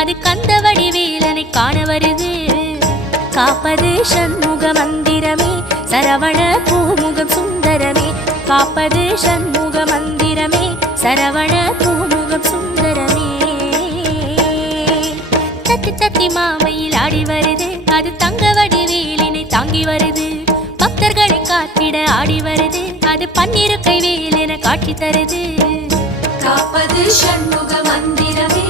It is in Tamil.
அது கந்தவடி வேலனை காண வருது. காப்பது சண்முக மந்திரமே சரவண பூமுகம் சுந்தரமே. காப்பது சண்முக மந்திரமே சரவண பூமுகம் சுந்தரமே. தத்தி தத்தி மாமையில் ஆடி வருது. அது தங்கவடி வேலினை தாங்கி வருது. பக்தர்களை காத்திட ஆடி வருது. அது பன்னிரு கை வேலென காட்சி தருது. காப்பது சண்முக மந்திரமே